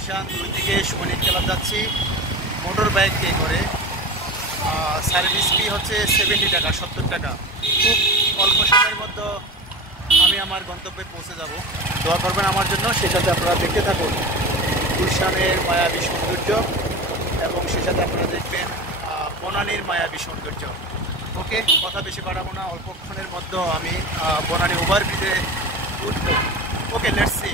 গুলশান 2 থেকে সৈনিক ক্লাব যাচ্ছি মোটর বাইক দিয়ে করে। সার্ভিস ফি হচ্ছে 70 টাকা, 70 টাকা। খুব অল্প সময়ের মধ্যে আমি আমার গন্তব্যে পৌঁছে যাব। দোয়া করবেন আমার জন্য। সেই সাথে আপনারা দেখতে থাকুন গুলশানের মায়াবী সৌন্দর্য এবং সেই সাথে আপনারা দেখবেন বনানীর মায়াবী সৌন্দর্য। ওকে, কথা বেশি বাড়াবো না, অল্পক্ষণের মধ্যে আমি বনানী ওভারব্রিজে উঠবো। ওকে, লেটস সি।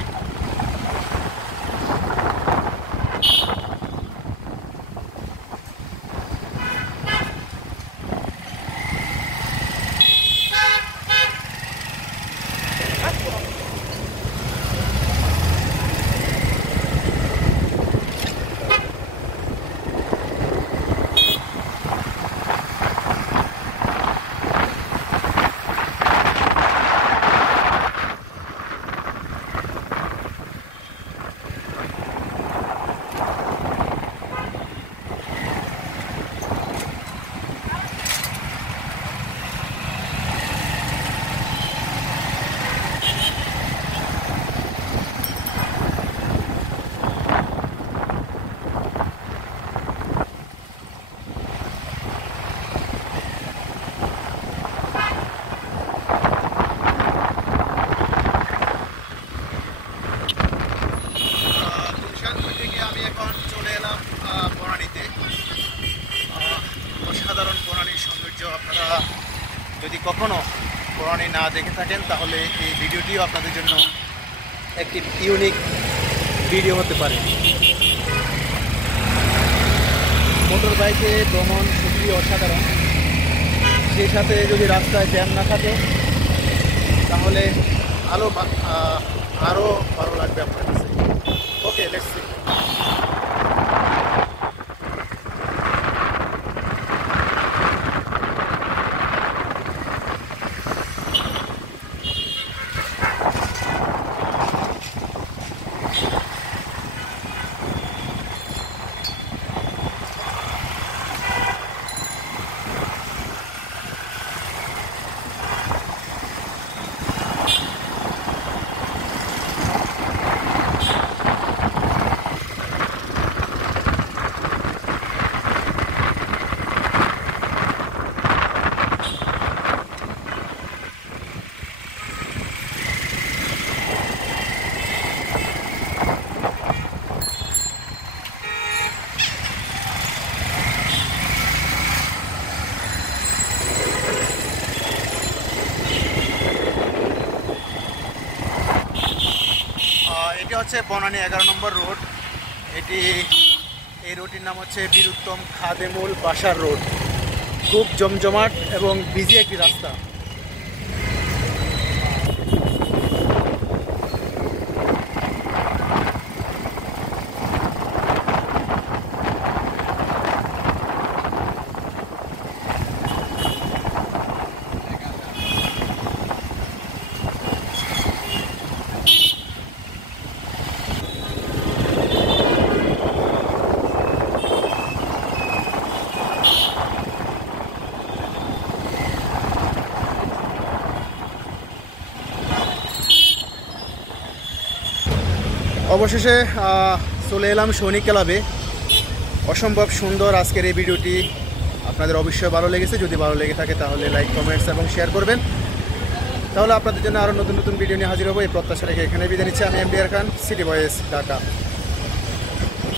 অসাধারণ বনানীর সৌন্দর্য। আপনারা যদি কখনো বনানী না দেখে থাকেন তাহলে এই ভিডিওটিও আপনাদের জন্য একটি ইউনিক ভিডিও হতে পারে। মোটর বাইকে ভ্রমণ সত্যি অসাধারণ। সেই সাথে যদি রাস্তায় জ্যাম না থাকে তাহলে আরও ভালো লাগবে আপনার কাছে। ওকে, লেটস সি। এটি হচ্ছে বনানী 11 নম্বর রোড। এই রোডটির নাম হচ্ছে বীরুত্তম খাদেমুল বাসার রোড। খুব জমজমাট এবং বিজি একটি রাস্তা। অবশেষে চলে এলাম সৈনিক ক্লাবে। অসম্ভব সুন্দর আজকের এই ভিডিওটি। আপনাদের অবশ্যই ভালো লেগেছে। যদি ভালো লেগে থাকে তাহলে লাইক, কমেন্টস এবং শেয়ার করবেন। তাহলে আপনাদের জন্য আরও নতুন নতুন ভিডিও নিয়ে হাজির হবো। এই প্রত্যাশা রেখে এখানে বিদায় নিচ্ছি আমি এমডিআর খান, সিটি ভয়েস, ঢাকা।